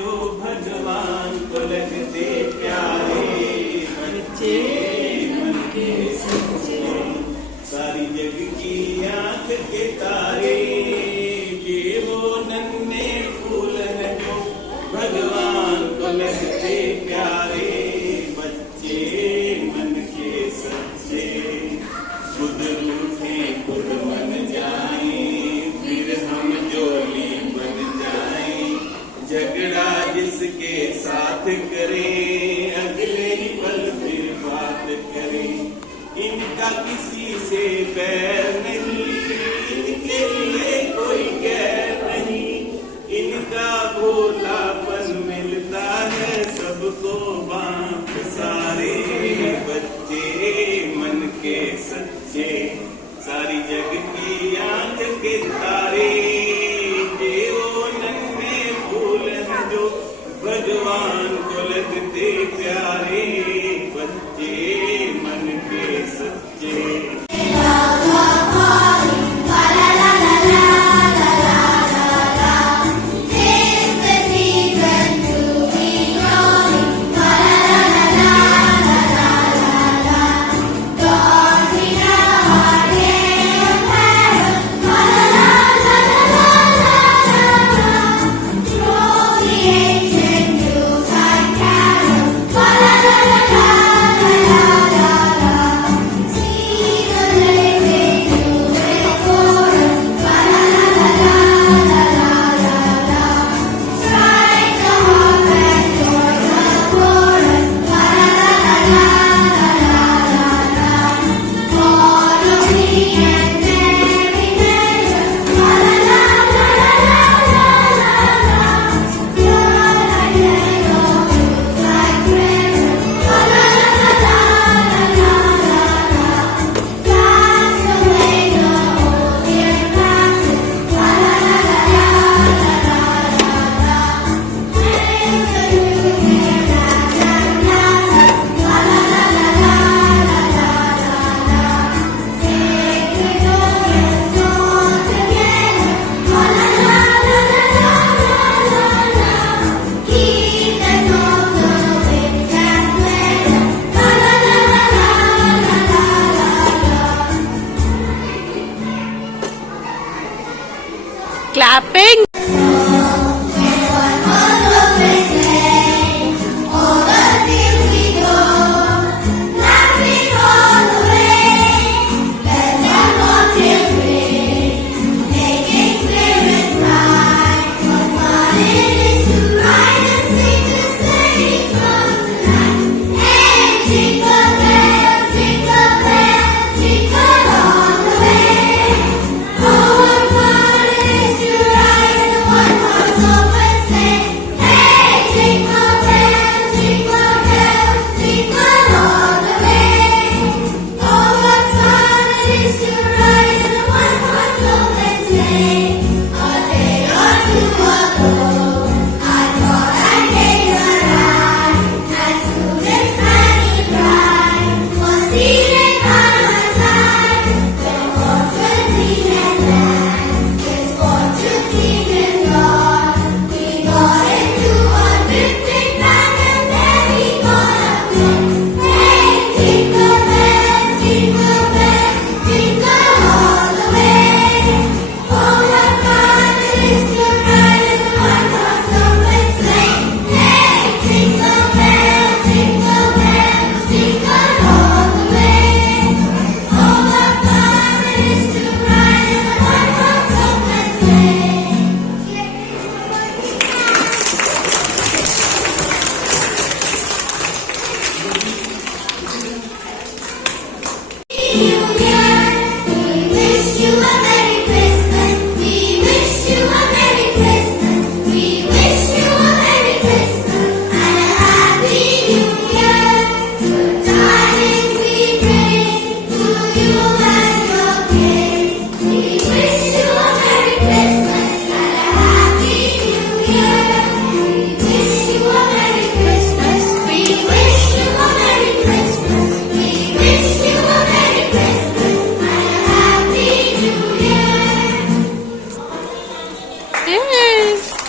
जो भगवान को लगते प्यारे, बच्चे मन के सच्चे, सारी जग की आंख के तारे, ये वो नन्हे फूल हैं जो भगवान को लगते प्यारे, बच्चे मन के सच्चे, खुद रूठे खुद मन जाए, फिर हम जोली बन जाए, झगड़ा जिसके साथ करें, अगले ही पल फिर बात करें, इनका किसी से बैर नहीं, इनके लिए कोई गैर नहीं, इनका भोलापन मिलता है सबको बाप सारे, बच्चे मन के सच्चे, सारी जग की आंख के तारे, ये वो नन्हे फूल हैं जो भगवान को लगते प्यारे, बच्चे मन के सच्चे। Clapping. Yes.